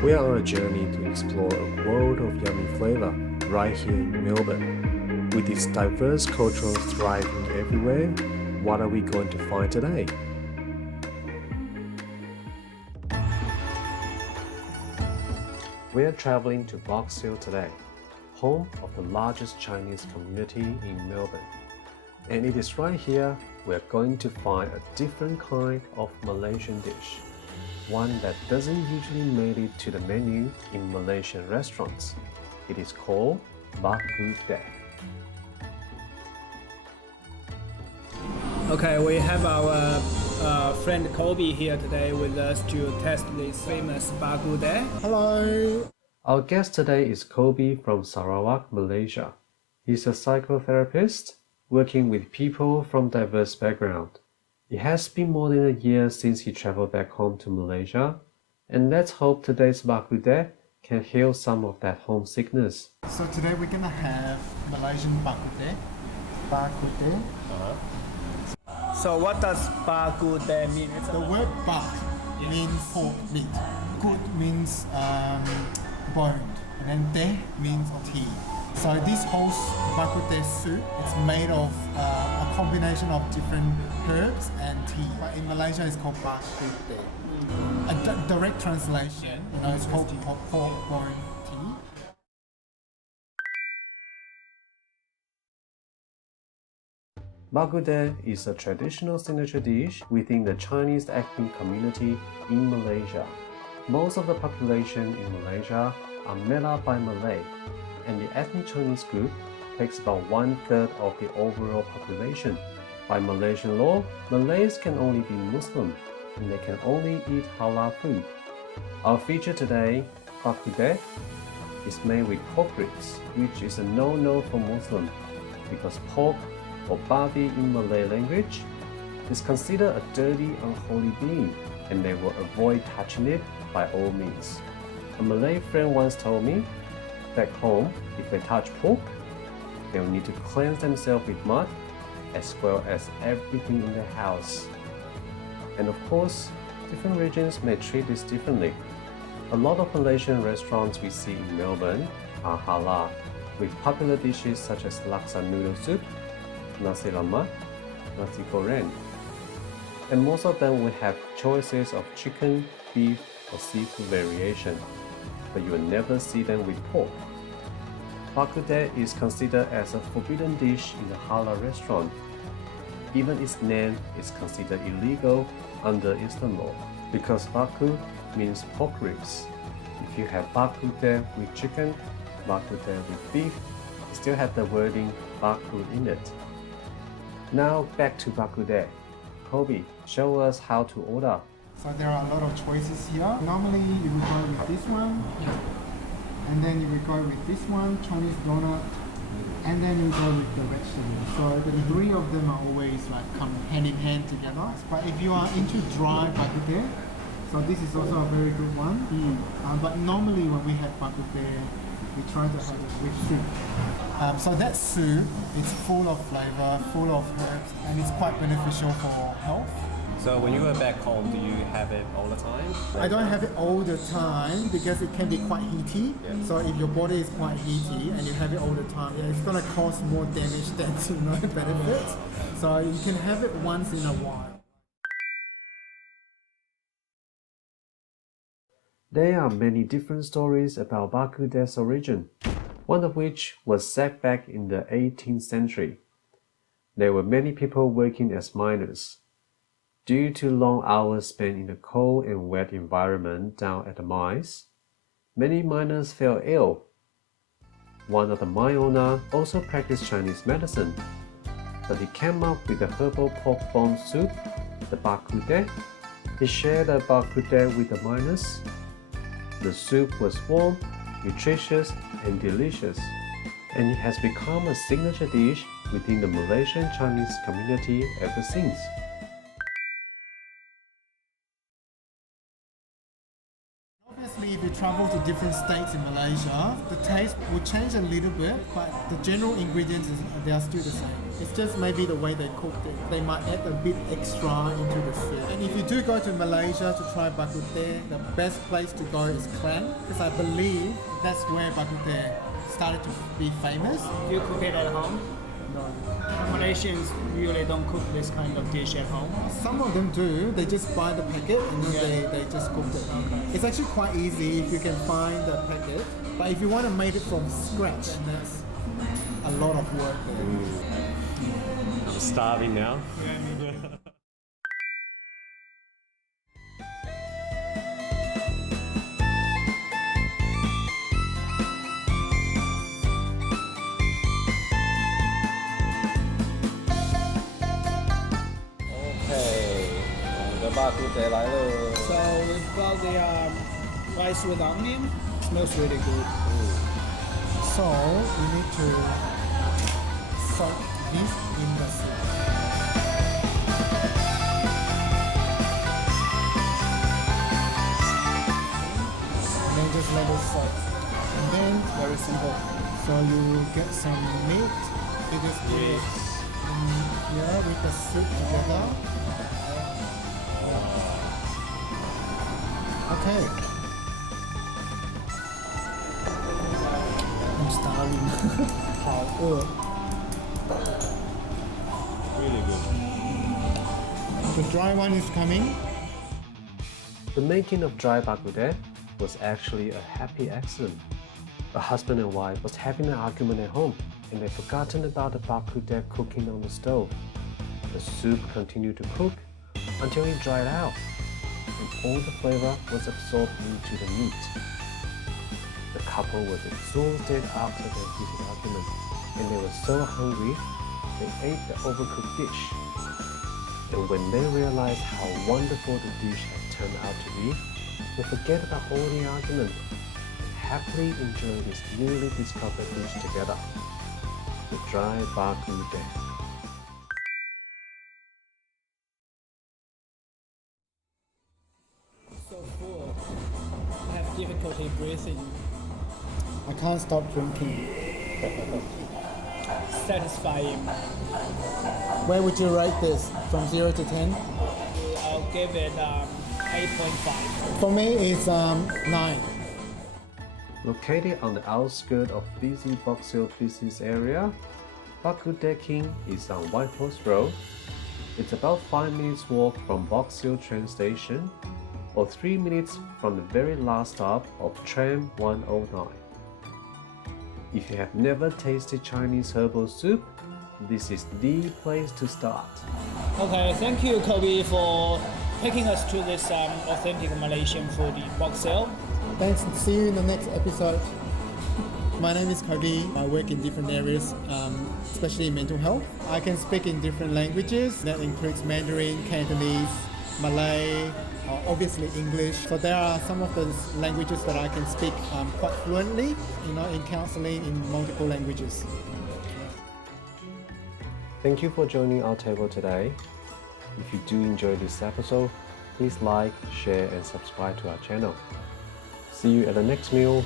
We are on a journey to explore a world of yummy flavor right here in Melbourne. With its diverse culture thriving everywhere, what are we going to find today? We are traveling to Box Hill today, home of the largest Chinese community in Melbourne. And it is right here we're going to find a different kind of Malaysian dish, one that doesn't usually make it to the menu in Malaysian restaurants. It is called Bak Kut Teh. Okay, we have our friend Coby here today with us to test this famous Bak Kut Teh. Hello. Our guest today is Coby from Sarawak, Malaysia. He's a psychotherapist working with people from diverse backgrounds. It has been more than a year since he traveled back home to Malaysia, and let's hope today's Bak Kut Teh can heal some of that homesickness. So today we're gonna have Malaysian Bak Kut Teh. Bak Kut Teh. So what does Bak Kut Teh mean? The word bak means pork meat. Kut means boned, and then teh means tea. So this whole Bak Kut Teh soup is made of a combination of different herbs and tea. But in Malaysia, it's called Bak Kut Teh. A direct translation, it's called pork bone tea. Bak Kut Teh is a traditional signature dish within the Chinese ethnic community in Malaysia. Most of the population in Malaysia are made up by Malay, and the ethnic Chinese group takes about 1/3 of the overall population. By Malaysian law, Malays can only be Muslim, and they can only eat halal food. Our feature today, Bak Kut Teh, is made with pork ribs, which is a no-no for Muslim, because pork, or babi in Malay language, is considered a dirty, unholy being, and they will avoid touching it by all means. A Malay friend once told me, back home, if they touch pork, they will need to cleanse themselves with mud, as well as everything in the house. And of course, different regions may treat this differently. A lot of Malaysian restaurants we see in Melbourne are halal, with popular dishes such as laksa noodle soup, nasi lemak, nasi goreng. And most of them will have choices of chicken, beef, or seafood variation, but you will never see them with pork. Bak Kut Teh is considered as a forbidden dish in a halal restaurant. Even its name is considered illegal under Islam law, because Bak Kut means pork ribs. If you have Bak Kut Teh with chicken, Bak Kut Teh with beef, you still have the wording Bak Kut in it. Now back to Bak Kut Teh. Coby, show us how to order. So there are a lot of choices here. Normally you will go with this one, and then you will go with this one, Chinese donut, and then you go with the vegetables. So the three of them are always come hand in hand together. But if you are into dry Bak Kut Teh, so this is also a very good one. But normally when we have Bak Kut Teh, we try to have it with soup. So that soup is full of flavor, full of herbs, and it's quite beneficial for health. So when you go back home, do you have it all the time? I don't have it all the time because it can be quite heaty. Yeah. So if your body is quite heaty and you have it all the time, it's going to cause more damage than benefits. So you can have it once in a while. There are many different stories about Bak Kut Teh's origin, one of which was set back in the 18th century. There were many people working as miners. Due to long hours spent in a cold and wet environment down at the mines, many miners fell ill. One of the mine owners also practiced Chinese medicine, but he came up with the herbal pork bone soup, the Bak Kut Teh. He shared the Bak Kut Teh with the miners. The soup was warm, nutritious, and delicious, and it has become a signature dish within the Malaysian Chinese community ever since. Obviously, if you travel to different states in Malaysia, the taste will change a little bit, but the general ingredients they are still the same. It's just maybe the way they cooked it. They might add a bit extra into the soup. And if you do go to Malaysia to try Bak Kut Teh, the best place to go is Klang, because I believe that's where Bak Kut Teh started to be famous. Do you cook it at home? No. Malaysians usually don't cook this kind of dish at home. Some of them do. They just buy the packet and then they just cook it. Okay. It's actually quite easy if you can find the packet. But if you want to make it from scratch, then that's a lot of work there. I'm starving now. Bak Kut Teh 来了。 So we've got the rice with onion. Smells really good. So you need to soak this in the soup. And then just let it soak. And then Very simple. so you get some meat. You just put it in here with the soup together. Okay. I'm starving. 好饿。 Really good. The dry one is coming. The making of Dry Bak Kut Teh was actually a happy accident. A husband and wife was having an argument at home and they'd forgotten about the Bak Kut Teh cooking on the stove. The soup continued to cook until it dried out and all the flavor was absorbed into the meat. The couple was exhausted after their heated argument and they were so hungry they ate the overcooked dish. And when they realized how wonderful the dish had turned out to be, they forget about all the argument and happily enjoy this newly discovered dish together, the Dry Bak Kut Teh. So full. I have difficulty breathing. I can't stop drinking. Satisfying. Where would you rate this from 0 to 10? I'll give it 8.5. For me, it's 9. Located on the outskirts of busy Box Hill business area, Bak Kut Teh King is on White Horse Road. It's about 5 minutes walk from Box Hill train station or 3 minutes from the very last stop of tram 109. If you have never tasted Chinese herbal soup, this is the place to start. Okay, thank you, Coby, for taking us to this authentic Malaysian food in Box Hill. Thanks. See you in the next episode. My name is Coby. I work in different areas, especially in mental health. I can speak in different languages. That includes Mandrin, Cantonese, Malay, obviously English. So there are some of the languages that I can speak quite fluently, in counseling in multiple languages. Thank you for joining our table today. If you do enjoy this episode, please like, share and subscribe to our channel. See you at the next meal.